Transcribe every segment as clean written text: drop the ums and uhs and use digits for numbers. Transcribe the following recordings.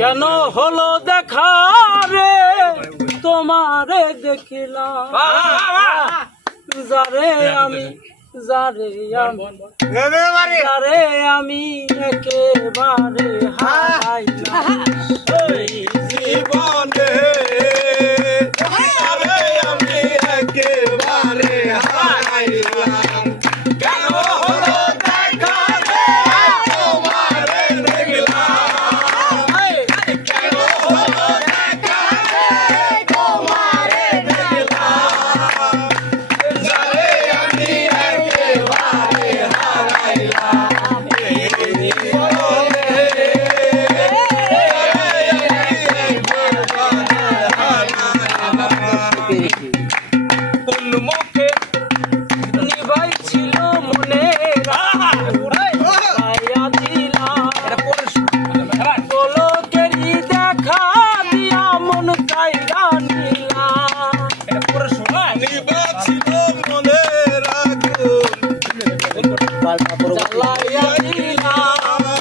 কেন হলো দেখা রে তোমারে দেখিলাম যারে আমি একেবারে হারাইলাম জীবনে আমি একেবারে হারাইলাম কেন হলো দেখা রে তোমারে দেখলাম কেন হলো দেখা রে তোমারে দেখলাম যারে আমি একেবারে হারাইলাম কোন মুখে নিভাই ছিল মনে পলকেরই দেখা দিয়া মন কাইরা নিলাম নিবাছিল মনের আগুন জ্বালাইয়া দিলাম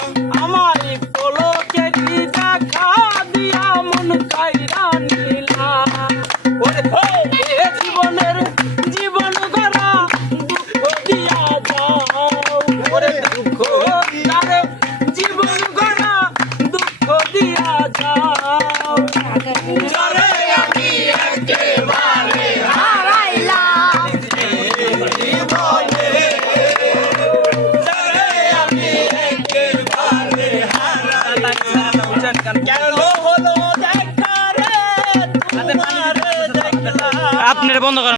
আমার পলকেরই দেখা দিয়া মন কাইরা নিলাম জীবন গড়া দুঃখ দিয়া যাও দুঃখ তারে জীবন গড়া দুঃখ দিয়া যাও যারে আমি একেবারে হারাইলাম জীবনে যারে আমি একেবারে হারাইলাম কেন হলো দেখা রে তোমারে দেখলাম আপনার বন্ধ করেন।